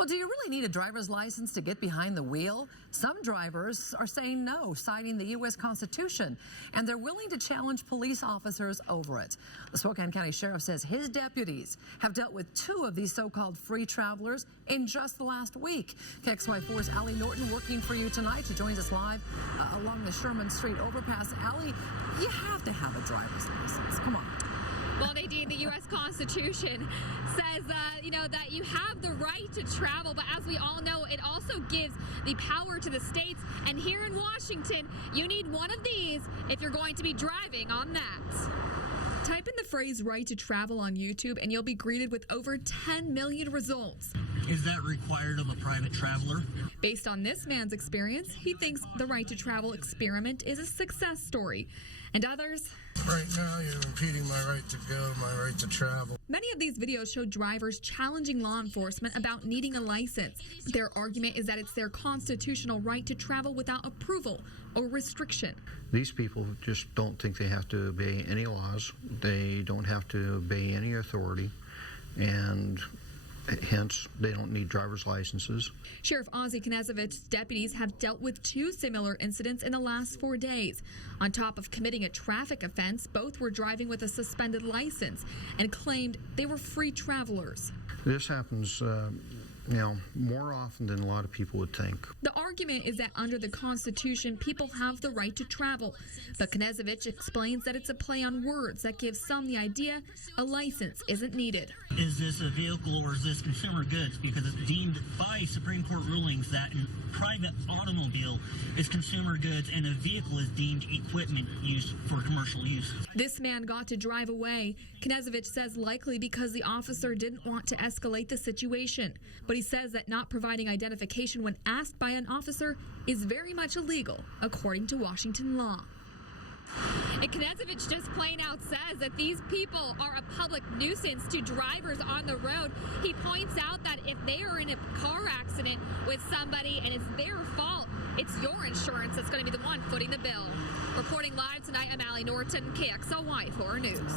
Well, do you really need a driver's license to get behind the wheel? Some drivers are saying no, citing the U.S. Constitution, and they're willing to challenge police officers over it. The Spokane County Sheriff says his deputies have dealt with 2 of these so-called free travelers in just the last week. KXLY4's Allie Norton working for you tonight. She joins us live along the Sherman Street overpass. Allie, you have to have a driver's license. Come on. Well, Nadine, the U.S. Constitution says, that you have the right to travel. But as we all know, it also gives the power to the states. And here in Washington, you need one of these if you're going to be driving on that. Type in the phrase right to travel on YouTube and you'll be greeted with over 10 million results. Is that required of a private traveler? Based on this man's experience, he thinks the right to travel experiment is a success story. And others, right now you're impeding my right to go, my right to travel. Many of these videos show drivers challenging law enforcement about needing a license. Their argument is that it's their constitutional right to travel without approval or restriction. These people just don't think they have to obey any laws. They don't have to obey any authority, and hence they don't need driver's licenses. Sheriff Ozzie Knezevich's deputies have dealt with 2 similar incidents in the last 4 days. On top of committing a traffic offense, both were driving with a suspended license and claimed they were free travelers. This happens more often than a lot of people would think. The argument is that under the Constitution, people have the right to travel. But Knezevich explains that it's a play on words that gives some the idea a license isn't needed. Is this a vehicle or is this consumer goods? Because it's deemed by Supreme Court rulings that a private automobile is consumer goods and a vehicle is deemed equipment used for commercial use. This man got to drive away. Knezevich says likely because the officer didn't want to escalate the situation. But he says that not providing identification when asked by an officer is very much illegal, according to Washington law. And Knezevich just plain out says that these people are a public nuisance to drivers on the road. He points out that if they are in a car accident with somebody and it's their fault, it's your insurance that's going to be the one footing the bill. Reporting live tonight, I'm Allie Norton, KXLY4 News.